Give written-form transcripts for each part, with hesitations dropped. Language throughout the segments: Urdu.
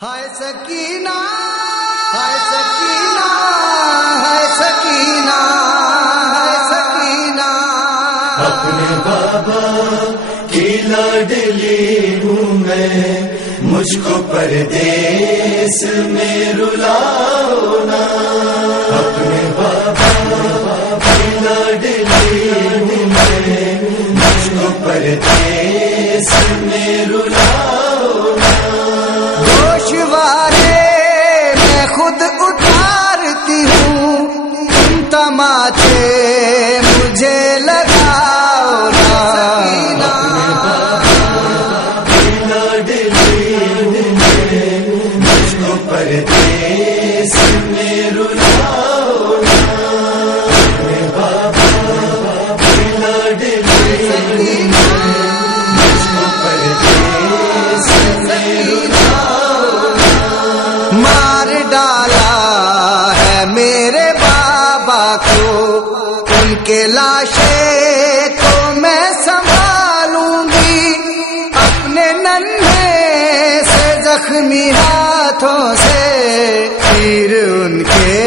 ہائے سکینہ ہائے سکینہ ہائے سکینہ ہائے سکینہ، اپنے بابا کی لاڈلی ہوں میں، مجھ کو پردیس میں رلاؤ نا۔ اپنے بابا کی لاڈلی ہوں میں، مجھ کو پردیس میں رلاؤ نا۔ گوشوارے میں خود اتارتی ہوں، تم تماچے مجھے لگاؤ نا۔ مجھ کو پردیس میں رلاؤ نا۔ اپنے بابا کی لاڈلی مجھ کو پردیس میں رلاؤ نا۔ مار ڈالا ہے میرے بابا کو، ان کے لاشیں تو میں سنبھالوں گی، اپنے ننھے سے زخمی ہاتھوں سے تیر ان کے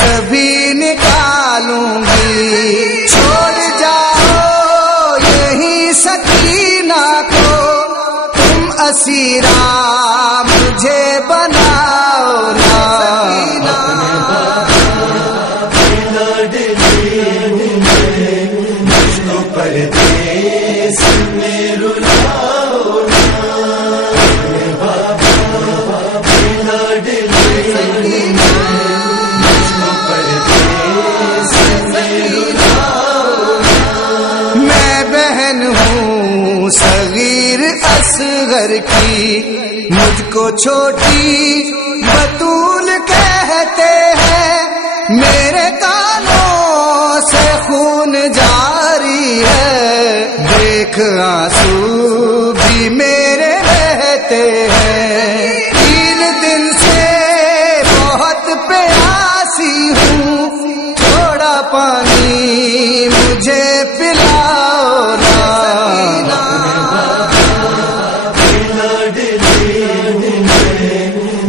سبھی نکالوں گی۔ چھوڑ جاؤ یہی سکینہ کو، تم اسیرا مجھے بناؤ نا۔ مجھ کو پردیس میں رلاؤ نا۔ اپنے بابا کی لاڈلی مجھ کو پردیس میں رلاؤ نا۔ میں بہن ہوں صغیر اصغر کی، مجھ کو چھوٹی بطول کہتے ہیں، میرے کانوں سے خون جاری ہے، دیکھ آنسو بھی میرے بہتے ہیں۔ 3 دن سے بہت پیاسی ہوں، تھوڑا پانی مجھے پلاؤ نا۔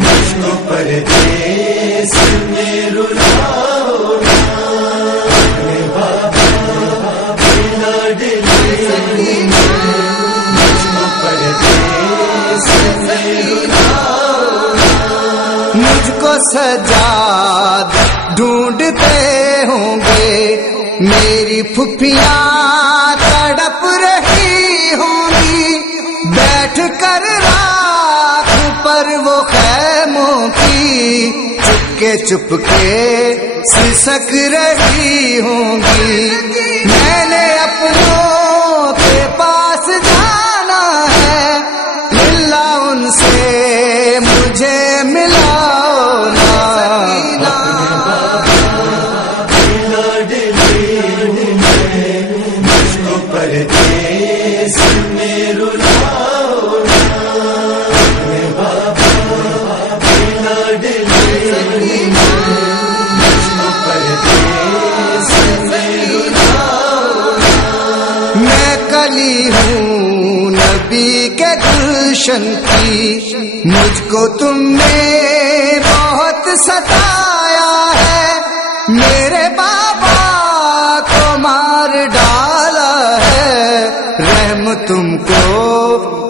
مجھ کو پردیس میں رلاؤ نا۔ اپنے بابا کی لاڈلی مجھ کو پردیس میں رلاؤ نا۔ مجھ کو سجاد ڈھونڈتے ہوں گے، میری پھپھیاں تڑپ رہی ہوں گی، بیٹھ کر راکھ پر وہ خیموں کی، چپ کے سسک رہی ہوں گی۔ میں نے اپنوں کے پاس جانا ہے، للہ ان سے مجھے ملاؤ نا۔ مجھ کو پردیس میں رلاؤ نا۔ اپنے بابا کی لاڈلی مجھ کو پردیس میں رلاؤ نا۔ میں کلی ہوں نبی کے گلشن کی، مجھ کو تم نے بہت ستایا ہے، میرے بابا کو مار ڈالا ہے، رحم تم کو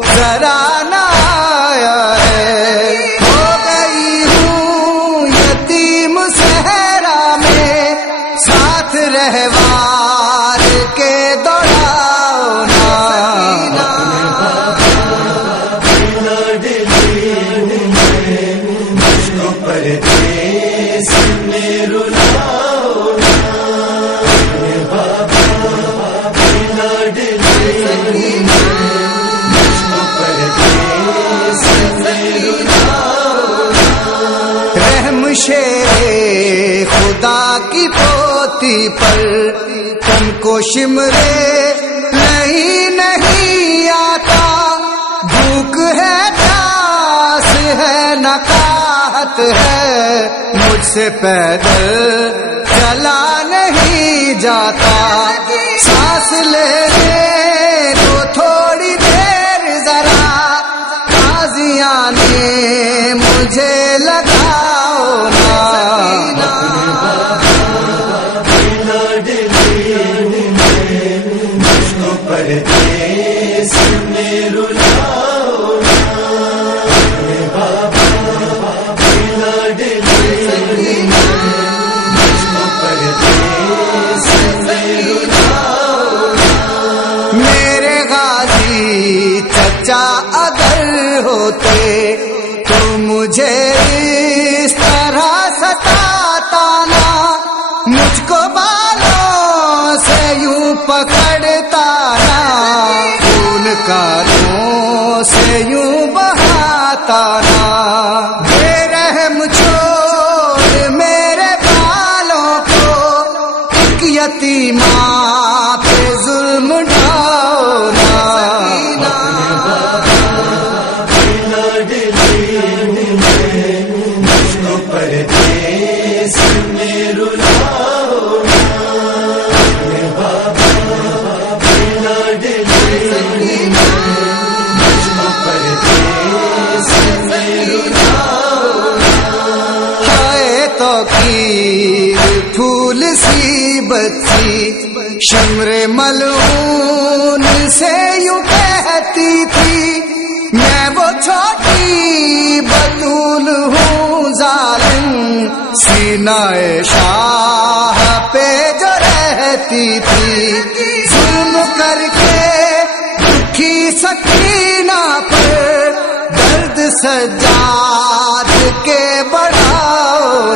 ذرا نہ آیا ہے۔ ہو گئی ہوں یتیم صحرا میں، ساتھ رہوار کے دوڑاؤ نا۔ مجھ کو پردیس میں رلاؤ نا۔ اپنے بابا کی لاڈلی مجھ کو پردیس میں رلاؤ نا۔ رحم شیر خدا کی پوتی پر، تم کو شمرے نہیں آتا، بھوک ہے پیاس ہے نقاہت ہے، مجھ سے پیدل چلا نہیں جاتا، سانس لینے دو تھوڑی دیر ذرا، قاضیاں نے مجھے لگاؤ نا، پردیس میں رلاؤ میرے غازی چچا اگر ہوتے تو مجھے اس طرح ستاتا نا، مجھ کو بالوں سے یوں پکڑتا نا، خون کانوں سے یوں بہاتا نا، بے رحم چھوڑ میرے بالوں کو ایک یتیمہ پہ ظلم ڈھاؤنا، پردیس میں رلاؤ ہے تو کیر پھول سی بچی شمر ملعون سے یوں کہتی تھی، میں وہ چھوٹی بطول ہوں ظالم سینہ شاہ پہ جو رہتی تھی، ظلم کر کے دکھی سکینہ پر درد سجاد کے بڑھاؤ